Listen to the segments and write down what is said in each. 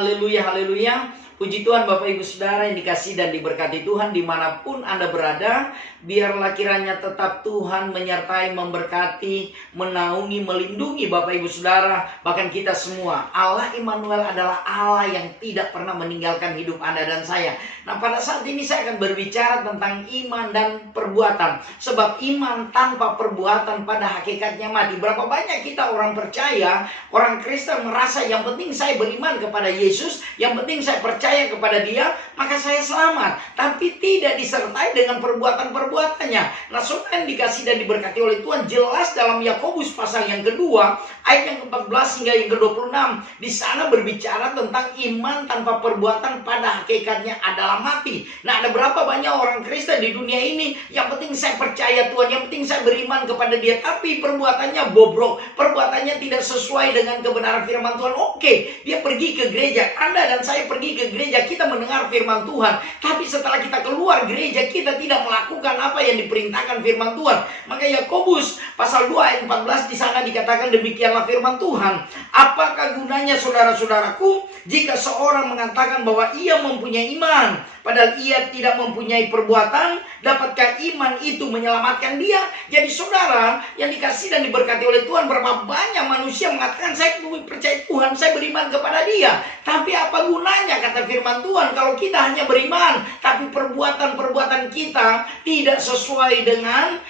Haleluya, haleluya. Puji Tuhan Bapak Ibu Saudara yang dikasihi dan diberkati Tuhan dimanapun Anda berada. Biarlah kiranya tetap Tuhan menyertai, memberkati, menaungi, melindungi Bapak Ibu Saudara. Bahkan kita semua. Allah Immanuel adalah Allah yang tidak pernah meninggalkan hidup Anda dan saya. Nah, pada saat ini saya akan berbicara tentang iman dan perbuatan. Sebab iman tanpa perbuatan pada hakikatnya mati. Berapa banyak kita orang percaya, orang Kristen merasa yang penting saya beriman kepada Yesus, yang penting saya percaya kepada Dia, maka saya selamat. Tapi tidak disertai dengan perbuatan-perbuatannya. Nah, saudara yang dikasih dan diberkati oleh Tuhan, jelas dalam Yakobus pasal yang kedua, ayat yang ke-14 hingga yang ke-26, di sana berbicara tentang iman tanpa perbuatan pada hakikatnya adalah mati. Nah, ada berapa banyak orang Kristen di dunia ini, yang penting saya percaya Tuhan, yang penting saya beriman kepada Dia, tapi perbuatannya bobrok, perbuatannya tidak sesuai dengan kebenaran firman Tuhan. Oke, dia pergi ke gereja, Anda dan saya pergi ke gereja, kita mendengar firman Tuhan, tapi setelah kita keluar gereja, kita tidak melakukan apa yang diperintahkan firman Tuhan. Maka Yakobus pasal 2 ayat 14 di sana dikatakan demikianlah firman Tuhan. Apakah gunanya saudara-saudaraku jika seorang mengatakan bahwa ia mempunyai iman, padahal ia tidak mempunyai perbuatan? Dapatkah iman itu menyelamatkan dia? Jadi saudara yang dikasih dan diberkati oleh Tuhan, berapa banyak manusia mengatakan saya percaya Tuhan, saya beriman kepada Dia, tapi apa gunanya kata firman Tuhan kalau kita hanya beriman, tapi perbuatan-perbuatan kita tidak sesuai dengan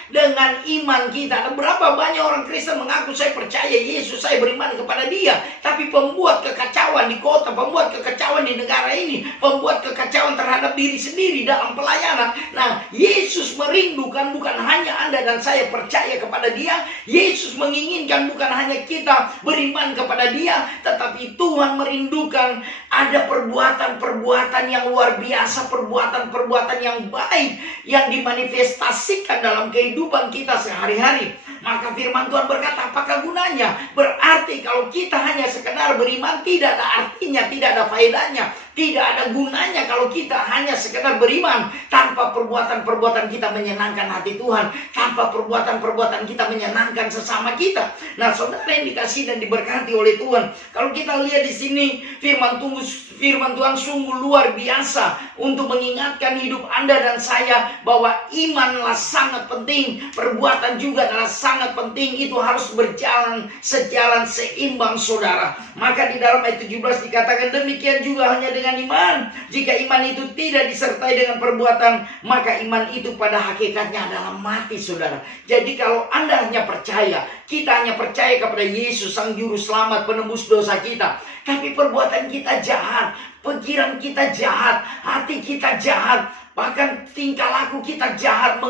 iman kita. Ada berapa banyak orang Kristen mengaku saya percaya Yesus, saya beriman kepada Dia, tapi pembuat kekacauan di kota, pembuat kekacauan di negara ini, pembuat kekacauan terhadap diri sendiri dalam pelayanan. Nah, Yesus merindukan bukan hanya Anda dan saya percaya kepada Dia. Yesus menginginkan bukan hanya kita beriman kepada Dia, tetapi Tuhan merindukan ada perbuatan-perbuatan yang luar biasa, perbuatan-perbuatan yang baik yang dimanifestasikan dalam kehidupan kita sehari-hari. Maka firman Tuhan berkata, apakah gunanya? Berarti kalau kita hanya sekedar beriman, tidak ada artinya, tidak ada faedahnya, tidak ada gunanya kalau kita hanya sekedar beriman tanpa perbuatan-perbuatan kita menyenangkan hati Tuhan, tanpa perbuatan-perbuatan kita menyenangkan sesama kita. Nah, saudara yang dikasih dan diberkati oleh Tuhan, kalau kita lihat di sini firman Tuhan sungguh luar biasa untuk mengingatkan hidup Anda dan saya bahwa imanlah sangat penting, perbuatan juga adalah sangat penting. Itu harus berjalan sejalan seimbang, saudara. Maka di dalam ayat 17 dikatakan demikian juga hanya dengan iman. Jika iman itu tidak disertai dengan perbuatan, maka iman itu pada hakikatnya adalah mati, saudara. Jadi kalau Anda hanya percaya, kita hanya percaya kepada Yesus Sang Juru Selamat, penebus dosa kita, tapi perbuatan kita jahat, pikiran kita jahat, hati kita jahat, bahkan tingkah laku kita jahat,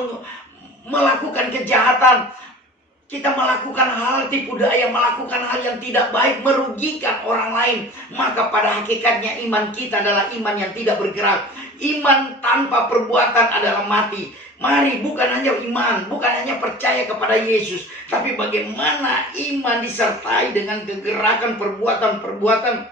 melakukan kejahatan, kita melakukan hal tipu daya, melakukan hal yang tidak baik, merugikan orang lain, maka pada hakikatnya iman kita adalah iman yang tidak bergerak. Iman tanpa perbuatan adalah mati. Mari, bukan hanya iman, bukan hanya percaya kepada Yesus, tapi bagaimana iman disertai dengan kegerakan perbuatan-perbuatan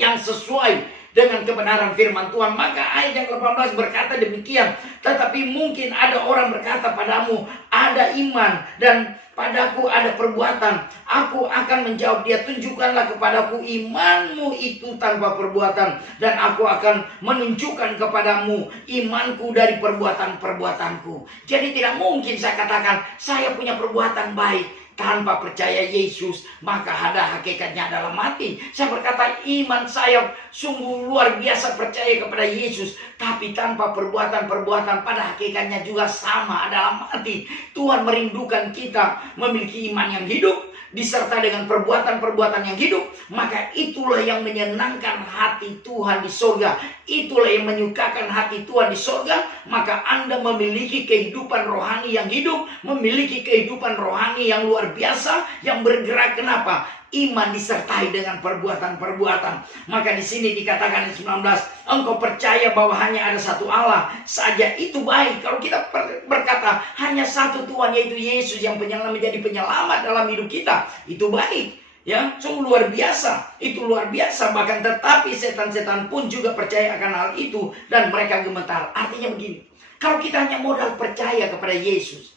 yang sesuai dengan kebenaran firman Tuhan. Maka ayat yang ke-18 berkata demikian, tetapi mungkin ada orang berkata padamu, ada iman dan padaku ada perbuatan. Aku akan menjawab dia, tunjukkanlah kepadaku imanmu itu tanpa perbuatan, dan aku akan menunjukkan kepadamu imanku dari perbuatan-perbuatanku. Jadi tidak mungkin saya katakan saya punya perbuatan baik tanpa percaya Yesus, maka ada hakikatnya adalah mati. Saya berkata iman saya sungguh luar biasa percaya kepada Yesus, tapi tanpa perbuatan-perbuatan pada hakikatnya juga sama, adalah mati. Tuhan merindukan kita memiliki iman yang hidup disertai dengan perbuatan-perbuatan yang hidup. Maka itulah yang menyenangkan hati Tuhan di sorga, itulah yang menyukakan hati Tuhan di sorga. Maka Anda memiliki kehidupan rohani yang hidup, memiliki kehidupan rohani yang luar biasa, yang bergerak. Kenapa? Iman disertai dengan perbuatan-perbuatan. Maka di sini dikatakan di 19, engkau percaya bahwa hanya ada satu Allah saja, itu baik. Kalau kita berkata hanya satu Tuhan, yaitu Yesus yang menjadi penyelamat dalam hidup kita, itu baik. Ya, sungguh luar biasa. Itu luar biasa. Bahkan tetapi setan-setan pun juga percaya akan hal itu, dan mereka gemetar. Artinya begini, kalau kita hanya modal percaya kepada Yesus,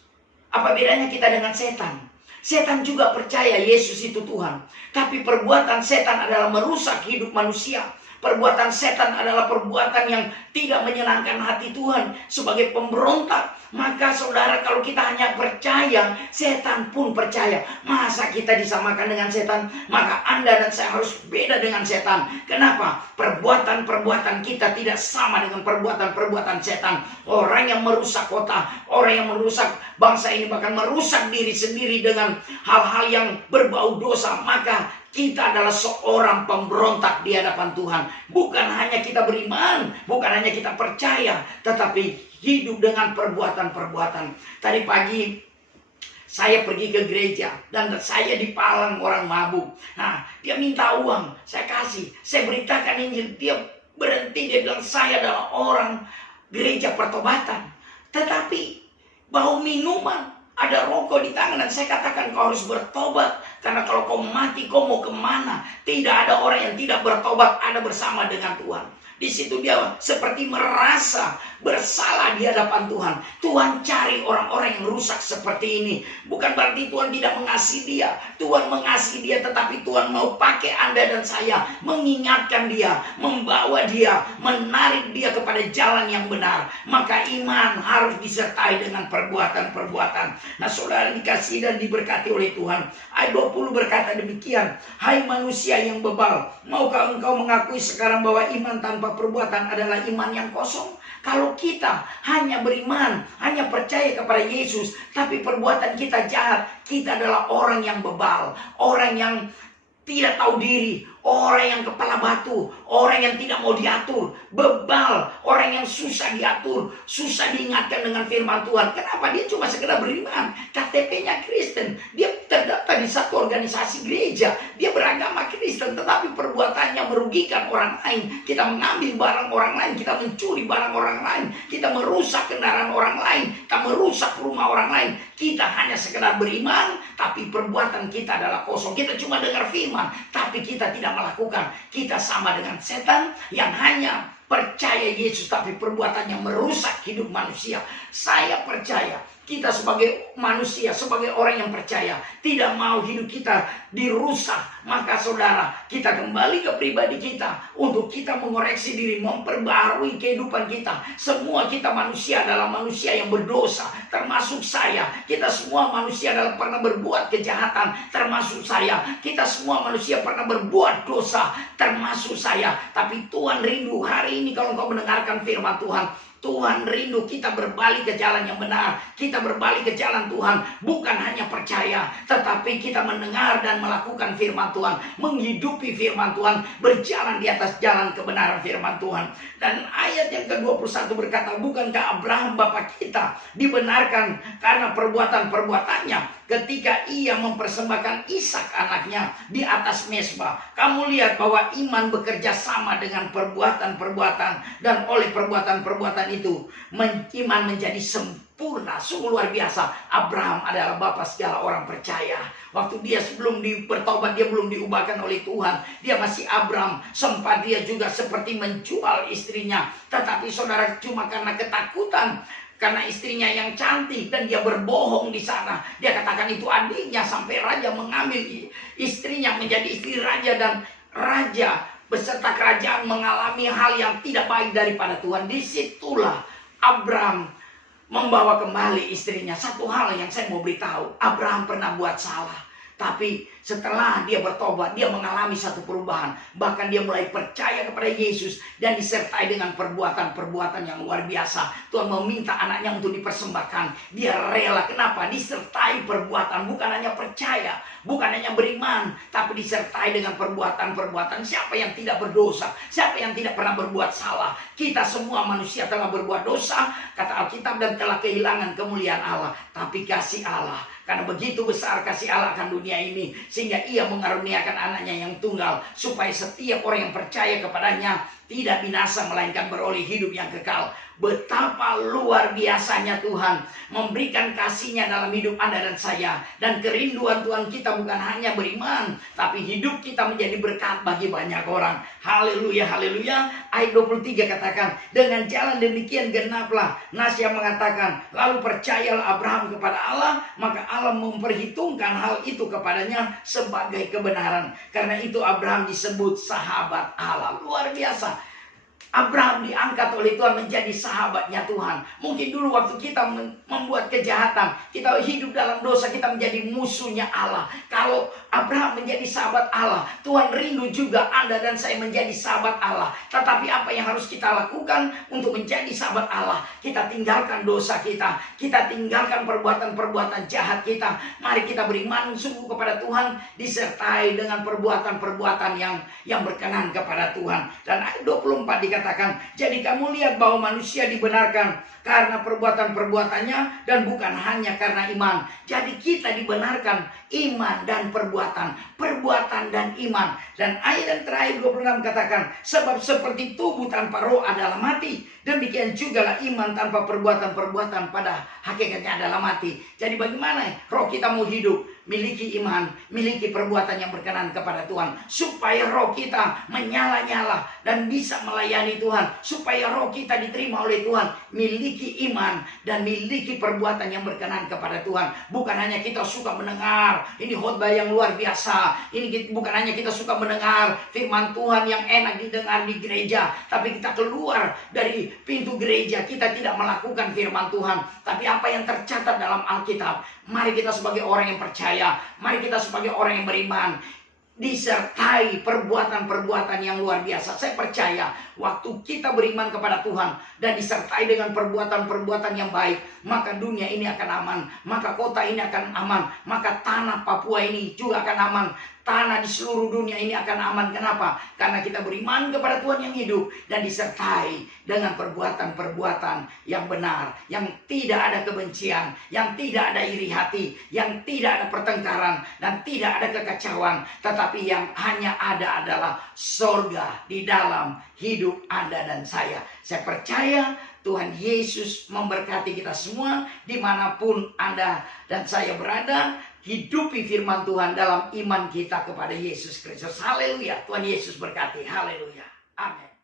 apa bedanya kita dengan setan? Setan juga percaya Yesus itu Tuhan, tapi perbuatan setan adalah merusak hidup manusia, Perbuatan setan adalah perbuatan yang tidak menyenangkan hati Tuhan. Sebagai pemberontak, maka saudara, kalau kita hanya percaya, setan pun percaya. Masa kita disamakan dengan setan? Maka Anda dan saya harus beda dengan setan. Kenapa? Perbuatan-perbuatan kita tidak sama dengan perbuatan-perbuatan setan. Orang yang merusak kota, orang yang merusak bangsa ini, bahkan merusak diri sendiri dengan hal-hal yang berbau dosa, maka kita adalah seorang pemberontak di hadapan Tuhan. Bukan hanya kita beriman, bukan hanya kita percaya, tetapi hidup dengan perbuatan-perbuatan. Tadi pagi saya pergi ke gereja dan saya dipalang orang mabuk. Nah, dia minta uang, saya kasih. Saya beritakan Injil, dia berhenti, dia bilang saya adalah orang gereja pertobatan. Tetapi bau minuman, ada rokok di tangan, dan saya katakan kau harus bertobat. Karena kalau kau mati, kau mau kemana? Tidak ada orang yang tidak bertobat, ada bersama dengan Tuhan. Di situ dia seperti merasa bersalah di hadapan Tuhan. Tuhan cari orang-orang yang rusak seperti ini. Bukan berarti Tuhan tidak mengasihi dia. Tuhan mengasihi dia, tetapi Tuhan mau pakai Anda dan saya, mengingatkan dia, membawa dia, menarik dia kepada jalan yang benar. Maka iman harus disertai dengan perbuatan-perbuatan. Nah, saudara dikasihi dan diberkati oleh Tuhan. Ayat 20 berkata demikian, hai manusia yang bebal, maukah engkau mengakui sekarang bahwa iman tanpa perbuatan adalah iman yang kosong? Kalau kita hanya beriman, hanya percaya kepada Yesus, tapi perbuatan kita jahat, kita adalah orang yang bebal, orang yang tidak tahu diri, orang yang kepala batu, orang yang tidak mau diatur, bebal, orang yang susah diatur, susah diingatkan dengan firman Tuhan. Kenapa? Dia cuma sekedar beriman, KTP-nya Kristen, dia terdaftar di satu organisasi gereja, dia beragama Kristen, tetapi perbuatannya merugikan orang lain. Kita mengambil barang orang lain, kita mencuri barang orang lain, kita merusak kendaraan orang lain, kita merusak rumah orang lain. Kita hanya sekedar beriman, tapi perbuatan kita adalah kosong. Kita cuma dengar firman, tapi kita tidak melakukan. Kita sama dengan setan yang hanya percaya Yesus, tapi perbuatannya merusak hidup manusia. Saya percaya kita sebagai manusia, sebagai orang yang percaya, tidak mau hidup kita dirusak. Maka saudara, kita kembali ke pribadi kita untuk kita mengoreksi diri, memperbarui kehidupan kita. Semua kita manusia adalah manusia yang berdosa, termasuk saya. Kita semua manusia adalah pernah berbuat kejahatan, termasuk saya. Kita semua manusia pernah berbuat dosa, termasuk saya. Tapi Tuhan rindu hari ini kalau engkau mendengarkan firman Tuhan, Tuhan rindu kita berbalik ke jalan yang benar. Kita berbalik ke jalan Tuhan, bukan hanya percaya, tetapi kita mendengar dan melakukan firman Tuhan, menghidupi firman Tuhan, berjalan di atas jalan kebenaran firman Tuhan. Dan ayat yang ke-21 berkata, bukankah Abraham bapa kita dibenarkan karena perbuatan-perbuatannya ketika ia mempersembahkan Ishak anaknya di atas mezbah? Kamu lihat bahwa iman bekerja sama dengan perbuatan-perbuatan, dan oleh perbuatan-perbuatan itu iman menjadi sempurna. Sungguh luar biasa. Abraham adalah bapa segala orang percaya. Waktu dia sebelum bertobat, dia belum diubahkan oleh Tuhan, dia masih Abraham. Sempat dia juga seperti menjual istrinya, tetapi saudara, cuma karena ketakutan, karena istrinya yang cantik, dan dia berbohong di sana. Dia katakan itu adiknya, sampai raja mengambil istrinya menjadi istri raja, dan raja beserta kerajaan mengalami hal yang tidak baik daripada Tuhan. Disitulah Abraham membawa kembali istrinya. Satu hal yang saya mau beritahu, Abraham pernah buat salah, tapi setelah dia bertobat, dia mengalami satu perubahan. Bahkan dia mulai percaya kepada Yesus, dan disertai dengan perbuatan-perbuatan yang luar biasa. Tuhan meminta anaknya untuk dipersembahkan. Dia rela. Kenapa? Disertai perbuatan. Bukan hanya percaya, bukan hanya beriman, tapi disertai dengan perbuatan-perbuatan. Siapa yang tidak berdosa? Siapa yang tidak pernah berbuat salah? Kita semua manusia telah berbuat dosa, kata Alkitab, dan telah kehilangan kemuliaan Allah. Tapi kasih Allah, karena begitu besar kasih Allah akan dunia ini, sehingga ia mengaruniakan anaknya yang tunggal, supaya setiap orang yang percaya kepadanya tidak binasa, melainkan beroleh hidup yang kekal. Betapa luar biasanya Tuhan memberikan kasih-Nya dalam hidup Anda dan saya. Dan kerinduan Tuhan kita bukan hanya beriman, tapi hidup kita menjadi berkat bagi banyak orang. Haleluya, haleluya. Ayat 23 katakan, dengan jalan demikian genaplah nas yang mengatakan, lalu percayalah Abraham kepada Allah, maka Allah memperhitungkan hal itu kepadanya sebagai kebenaran. Karena itu Abraham disebut sahabat Allah. Luar biasa. Abraham diangkat oleh Tuhan menjadi sahabatnya Tuhan. Mungkin dulu waktu kita membuat kejahatan, kita hidup dalam dosa, kita menjadi musuhnya Allah. Kalau Abraham menjadi sahabat Allah, Tuhan rindu juga Anda dan saya menjadi sahabat Allah. Tetapi apa yang harus kita lakukan untuk menjadi sahabat Allah? Kita tinggalkan dosa kita tinggalkan perbuatan-perbuatan jahat kita. Mari kita beriman sungguh kepada Tuhan, disertai dengan perbuatan-perbuatan yang berkenan kepada Tuhan. Dan ayat 24 dikatakan, jadi kamu lihat bahwa manusia dibenarkan karena perbuatan-perbuatannya dan bukan hanya karena iman. Jadi kita dibenarkan iman dan perbuatan dan iman. Dan ayat yang terakhir 26 katakan, sebab seperti tubuh tanpa roh adalah mati, demikian jugalah iman tanpa perbuatan-perbuatan pada hakikatnya adalah mati. Jadi bagaimana roh kita mau hidup? Miliki iman, miliki perbuatan yang berkenan kepada Tuhan, supaya roh kita menyala-nyala dan bisa melayani Tuhan, supaya roh kita diterima oleh Tuhan. Miliki iman dan miliki perbuatan yang berkenan kepada Tuhan. Bukan hanya kita suka mendengar ini khotbah yang luar biasa, ini bukan hanya kita suka mendengar firman Tuhan yang enak didengar di gereja, tapi kita keluar dari pintu gereja, kita tidak melakukan firman Tuhan. Tapi apa yang tercatat dalam Alkitab, mari kita sebagai orang yang percaya, mari kita sebagai orang yang beriman, disertai perbuatan-perbuatan yang luar biasa. Saya percaya waktu kita beriman kepada Tuhan dan disertai dengan perbuatan-perbuatan yang baik, maka dunia ini akan aman, maka kota ini akan aman, maka tanah Papua ini juga akan aman. Tanah di seluruh dunia ini akan aman. Kenapa? Karena kita beriman kepada Tuhan yang hidup dan disertai dengan perbuatan-perbuatan yang benar, yang tidak ada kebencian, yang tidak ada iri hati, yang tidak ada pertengkaran, dan tidak ada kekacauan. Tetapi yang hanya ada adalah sorga di dalam hidup Anda dan saya. Saya percaya Tuhan Yesus memberkati kita semua dimanapun Anda dan saya berada. Hidupi firman Tuhan dalam iman kita kepada Yesus Kristus. Haleluya. Tuhan Yesus berkati. Haleluya. Amin.